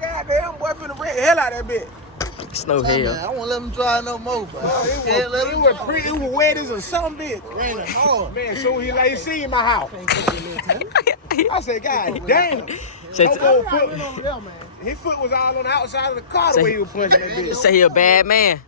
man, goddamn, boy finna wreck the hell out of that bitch. Snow hell. I won't let them try no more, bro. It was wet as a some bitch. Raining hard. Man, so he like, see in my house. I said, God damn. Say His foot was all on the outside of the car the way he was punching that bitch. Say he a bad man.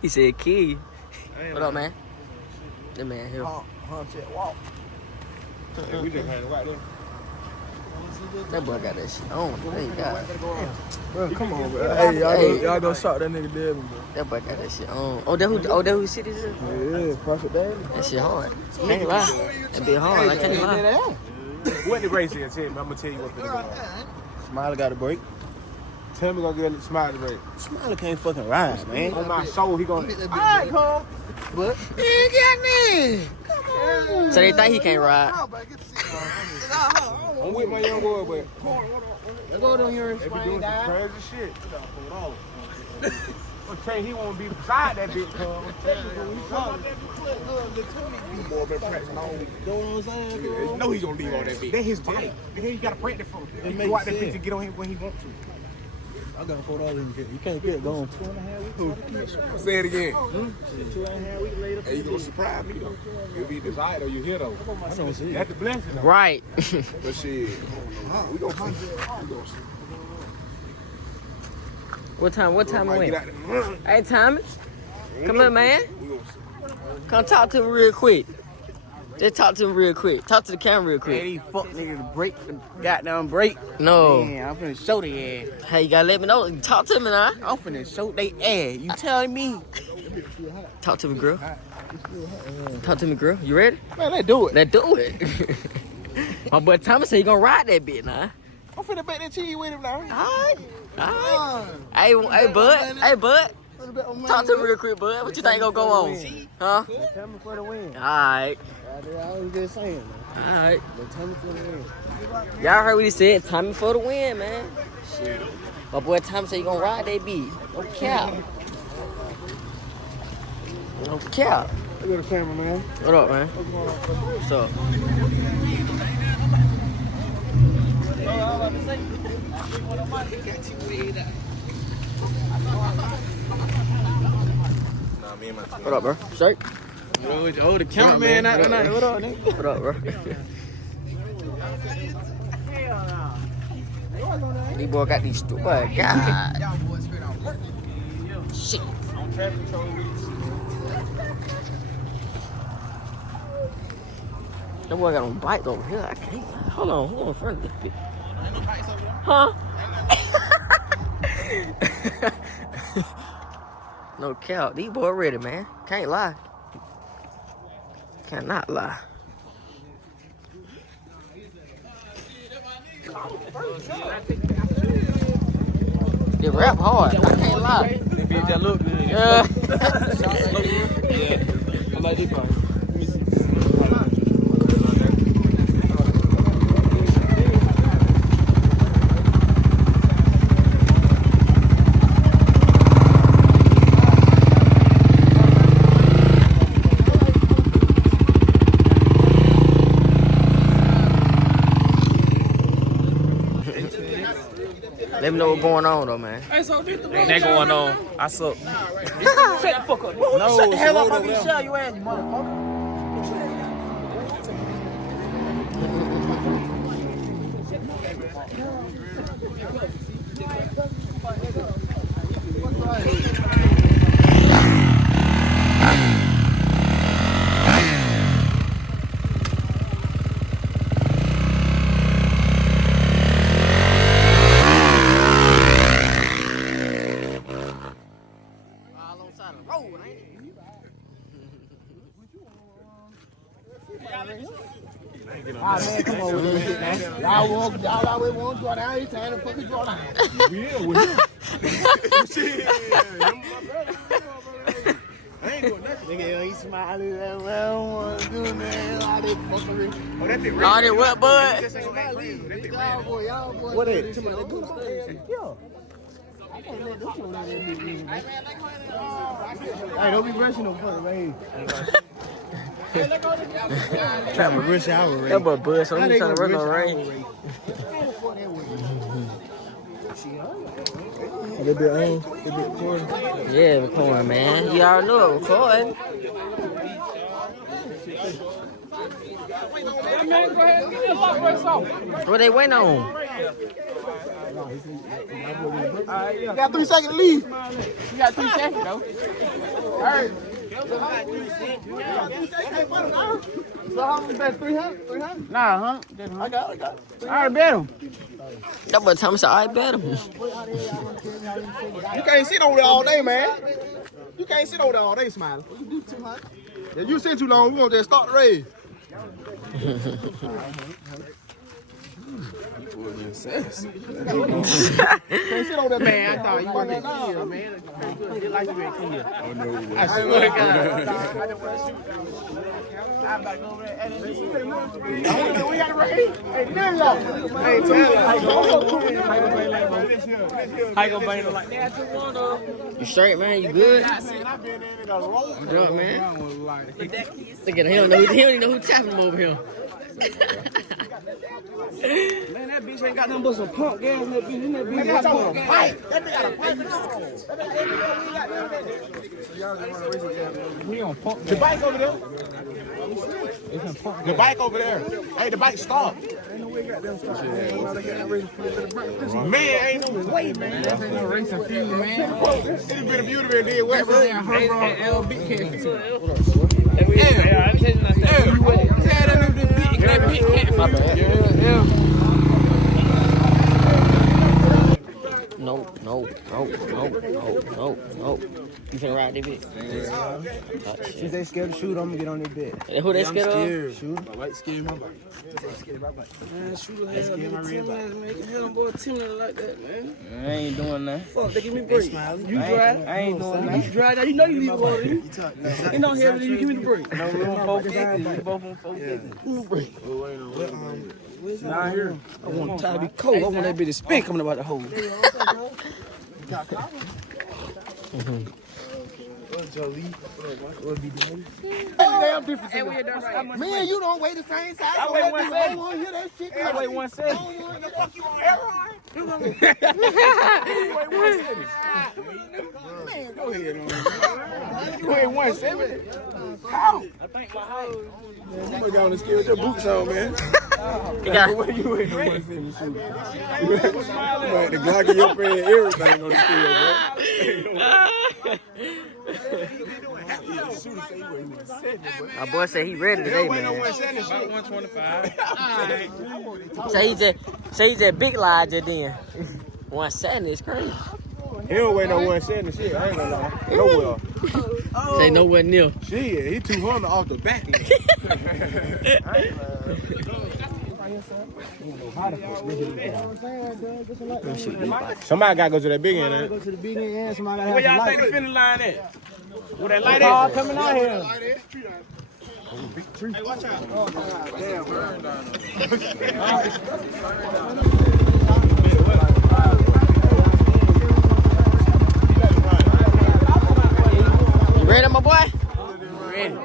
He said, "Key." What up, man? That man here. Walk. We just had it right there. That boy got that shit on. Thank God. Bro, come on, bro. Hey, y'all go shot that nigga dead, bro. That boy got that shit on. Oh, that who shit is it? Yeah, Prophet Daddy. That shit hard. Can't lie. That be hard. I can't lie. What the race is? Tell me. I'm gonna tell you what the race. Smiley got a break. Tell me gonna get a Smiley break. Smiley can't fucking ride, man. On my soul, he gonna. Alright, come. But he ain't got me. Come on. So they think he can't ride. I'm with my young boy, but Let's go down here and they be doing swing, some guys. crazy shit. I'm telling you, he won't be beside that bitch, cuz. I'm telling you, boy been pressing all week. You know what I'm saying, You know he's gonna leave on that bitch. That's his bike. He gotta practice for. He can go out that bitch and get on him when he wants to. I got $4 in the You can't get going 2.5 weeks. Say it again. 2.5 weeks later. Hey, you gonna surprise me though. You'll be desired or you here though. I don't see it. That's the blessing though. Right. But shit, we gonna see. What time Might we get went? out there. Hey, Tommy. Come here, man. We gonna see. Come talk to him real quick. Just talk to him real quick. Talk to the camera real Hey, quick. these fuck niggas to break the goddamn break. No. Man, I'm finna show they ass. Hey, you gotta let me know. Talk to me now. I'm finna show they ass. You telling me? Talk to me, girl. Talk to me, girl. You ready? Man, let's do it. Let's do it. My boy Thomas said he gonna ride that bitch now. I'm finna bet that cheese with him now. Alright. Hey, bud. Hey, bud. Talk to me real quick, bud. What you think gonna go on? Huh? Tell me for the win. Alright. I was just saying, man. Alright. Tell me for the win. Y'all heard what he said. Tommy for the win, man. Shit. My boy Tommy said he gonna ride that beat. No cap. No cap. Look at the camera, man. What up, man? What's up? What up, bro? Straight? Oh, the cameraman out tonight. What up, nigga? What up, bro? These boy got these stupid. God. Shit. That boy got on bikes over here. I can't. Hold on in front of this bitch. Huh? No cap. These boys ready, man. Can't lie. Cannot lie. They rap hard. I can't lie. They bitch that look good. Yeah. I like this part. Let me know what's going on though, man. Ain't that going on? I suck. Shut the fuck up. No, shut the hell up. I'm gonna show you ass, motherfucker. Man, come on with this shit, man. Y'all always want to draw down. You trying to fucking draw down. Yeah, with him. Shit, him my brother. I ain't doing nothing. Nigga, he smiling. I don't want to do, man. All this fuckery. Oh, that thing All that what, bud? That thing ran. That thing Y'all ran. boy. What do that? this shit. Yeah. I can't let this one let this nigga, man. Hey, don't be rushing no fucking rain. Trying to rush our rain. That boy Bud, so How he they trying to gonna run no rush our rain. rain? How the fuck that work? They be recording. Yeah, recording, man. You already know it, recording. What they waiting on? You got 3 seconds to leave. You got 3 seconds, though. All right. So how much bet? 300? 300? Nah, huh? I got it. All right, bet him. That boy Thomas said, I bet him. You can't sit over there all day, man. You can't sit over there all day, Smiley. You do too much. If you sit too long, we gonna just start the race. Can't sit over there, Man, I thought you were in here, man. They like you in here. Oh, no. I swear to God. I'm about to go over there. We got it right here. Hey, there y'all. Hey, how you gonna bang it like that? You straight, man? You good? I've been in it a long I'm drunk, man. Look at him. He don't even know who tapping him over here. Man, that bitch ain't got nothing but some punk gas in that bitch. That bitch got a pipe. That bitch got a pipe. We on punk. The bike over there. The bike over there. Hey, the bike stopped. Man, ain't no way, man. Ain't no racing fuel, man. It's been a beautiful and did what, bro? No. You finna ride this bitch? If they scared to shoot, I'm gonna get on their bed. Who they scared of? Shoot. My bike scared my bike. Man, shoot a hell, give me 10 minutes, man. You hell, boy, 10 minutes like that, man. I ain't doing nothing. Fuck, they give me a break. You drive. I ain't doing nothing. You drive that. You know you leave it over there. You know here, you give me the break. No, we on 450. We both on 450. Give me the break. Nah, here. I want the tire to be cold. I want that bitch to spin coming about the hole. Man, you don't weigh the same size. I weigh 170. I want to hear that shit. I weigh 170. The fuck you on airline? You weigh 170. Man, go ahead. You weigh 170. How? I think my height. You must go on the scale with your boots on, man. You got Where you weigh 170? You had the Glock in your friend everything on the scale, bro. my boy said he ready today, man. About 125. Say he just big lie just then. 170 is crazy. He don't weigh no 170 shit. I ain't gonna lie. Nowhere. Say nowhere near. Shit, he 200 off the back end. Somebody gotta go to that big end, man. Go to the big end, somebody gotta Where have y'all some think the light. finish line at? Where that light Car at? coming out here. Hey, watch out. You ready, my boy? Ready. I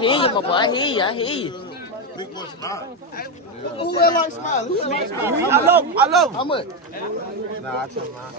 hear you, my boy. I hear you. Who else like Smiley? Who else like Smiley? I love him. How much? Nah, I told mine.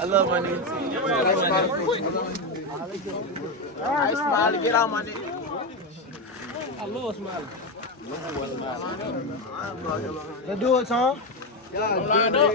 I love my nigga. All right, Smiley, get out my nigga. I love Smiley. Let's do it, Tom. Line up.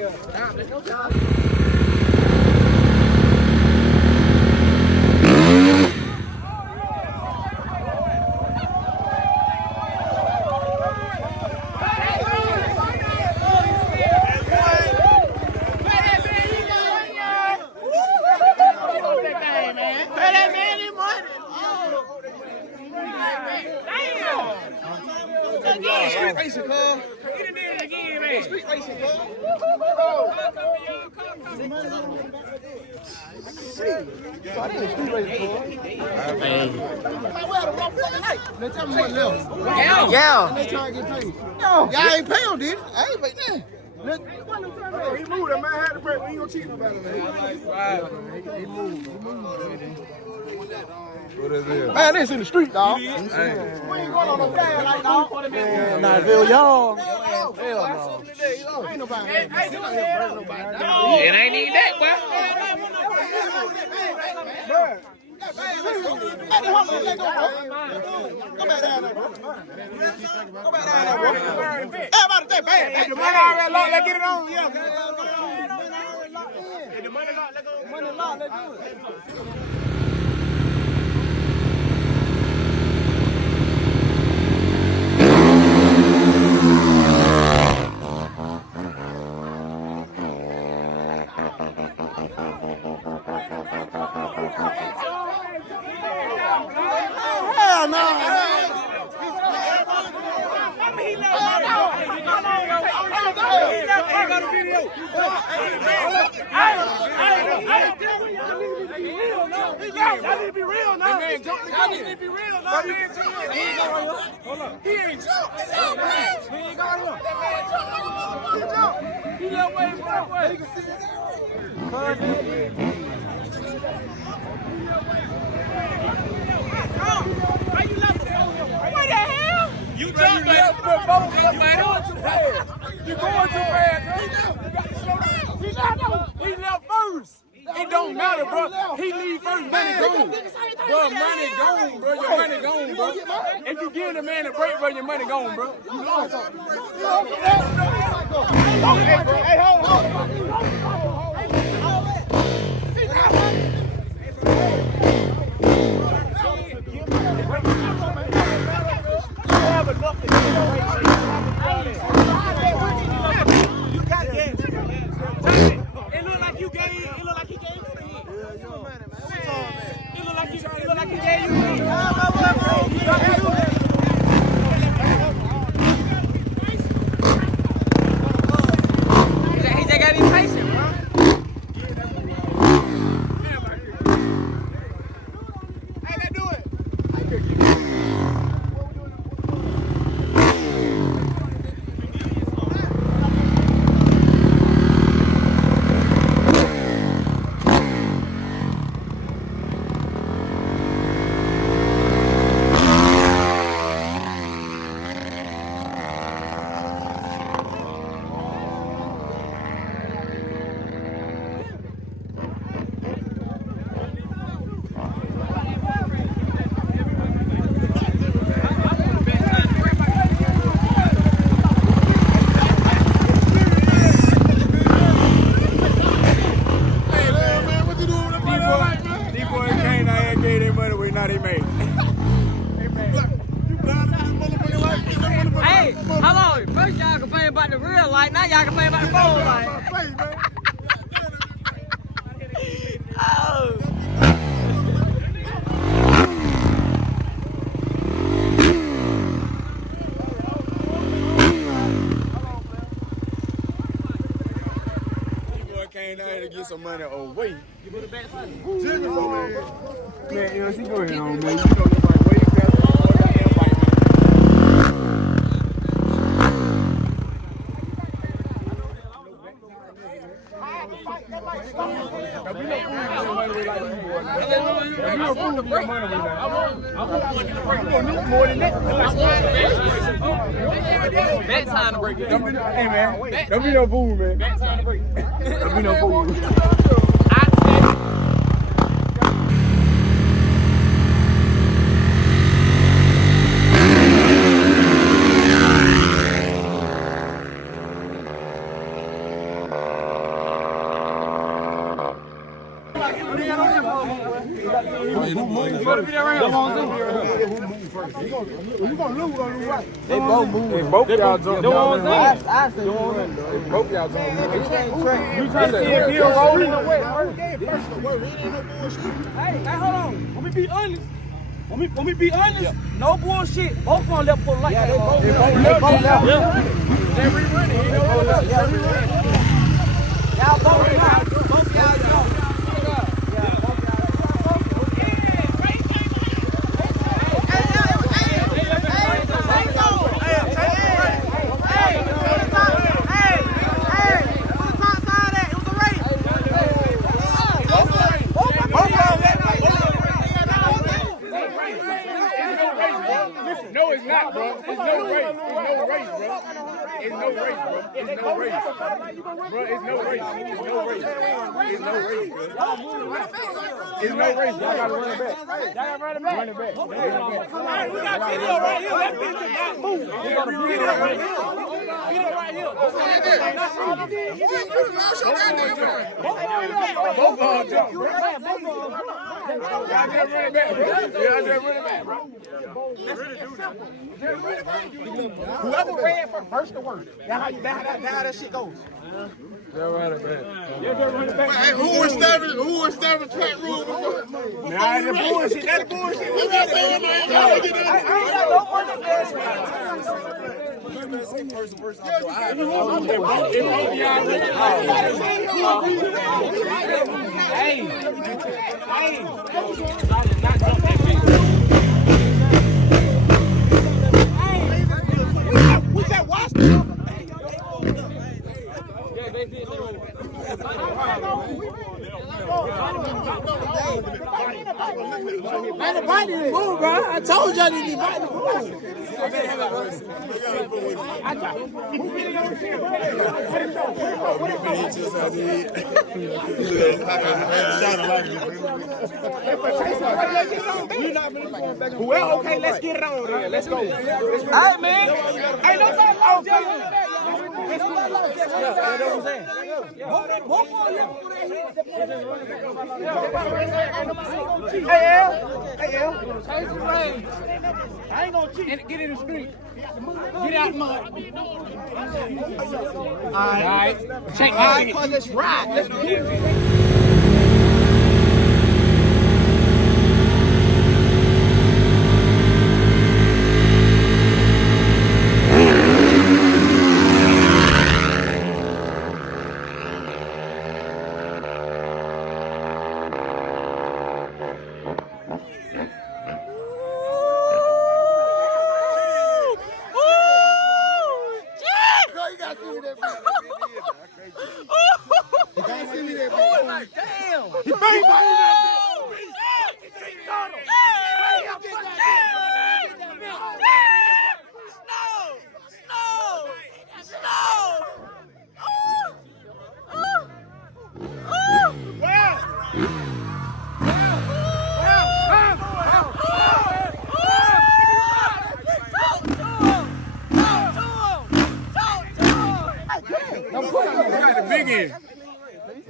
Street racing, cuz. Get in there again, man. Street racing, cuz. Let's tell me what left. Yeah. They trying to get paid. No. Y'all ain't pay him, did it? I ain't paid that. He moved. That man had to break. We ain't gonna cheat nobody, man. He moved. What is it? Man, this in the street, dog. We ain't going on no flag like dog. Nah, Bill, y'all. Ain't nobody. It ain't even that, boy. Go back down there, bro. Go back down there, bro. Everybody say bad. The money already locked. Let's get it on. Yeah. The money locked. Let's go. Money locked. Let's do it. You jumped, man. You're going too fast. He left first. It don't matter, bro. He leave first. Money gone. Bro, money gone, bro. Your money gone, bro. If you give the man a break, bro, your money gone, bro. You lost. Hey, hold on. Hey, hold on. First y'all complain about the real light, now y'all complain about the phone light. Oh. Came down here to get some money away. You put it back side. Man, you know, she go ahead on, man. You know, nobody way better. That time to break it. Hey, man. Don't be no fool, man. Don't be no fool. They both move. They both y'all jump. I say both y'all jump. You trying to see if you're rolling the way? Hey, hold on. Let me be honest. Let me be honest. Yeah. No bullshit. Both on left for the light. Yeah, they both left. Yeah. They rerunning. Yeah, rerunning. Y'all both y'all go. Listen No, it's not, bro. It's no race. It's no race, bro. It's no race, bro. It's no race. It's no race. It's no race, bro. It's no race. Y'all gotta run it back. Run it back. Come on, we got video right here. That bitch did not move. Video right here. Video right here. Both of them jump, bro. Y'all just run it back, bro. Y'all just run it back, bro. Whoever ran first to worst. That's how that shit goes. Hey, who established track rules before? Nah, that's bullshit. That's bullshit. I'm not saying I ain't got to get We just watched it. Man, the bike didn't move, bro. I told y'all the bike didn't move. Well, okay, let's get it on. Let's go. All right, man. Ain't nobody lost. Hey, L. I ain't gonna cheat. Get in the street. Get out, mud. All right. Check. All right, let's ride. Let's do it.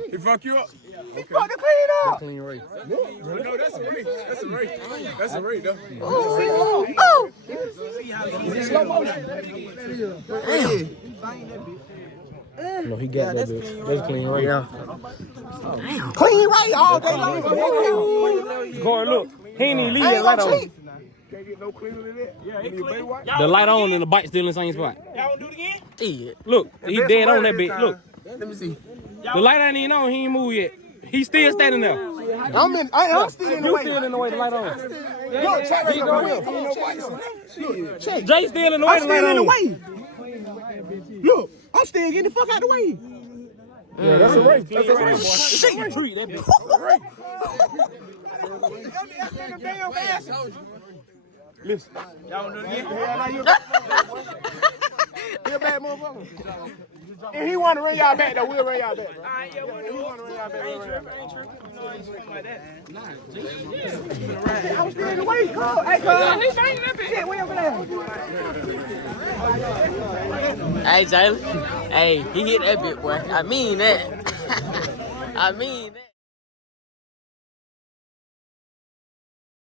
He fuck you up? He fucking clean up. Clean race. No, that's a race. That's a race. That's a race, though. Oh. No, he got that bitch. That's a clean race. Yeah. Clean right all day long. Go and look. He ain't even leave that light on. Can't get no cleaner than that. Yeah, he clean. The light on and the bike still in the same spot. Y'all want to do it again? Yeah. Look, he dead on that bitch. Look. Let me see. The light ain't even on. He ain't moved yet. He's still standing there. I'm still in the way. You still in the way. The light on. Look, check this out. Check. Jay still in the way. I'm still in the way. Look, I'm still getting the fuck out the way. Yeah, that's a race. That's a race. Shake a tree. That bitch. Listen. Y'all want to do it again? He a bad motherfucker. If he want to run y'all back, though, we'll run y'all back, bro. Alright, yeah, we'll do it. Ain't tripping. No, ain't swing like that. I was still in the way, Cole. Hey, Cole. He's banging that bitch. Shit, way over there. Hey, Jalen. Hey, he hit that bit, boy. I mean that. I mean that.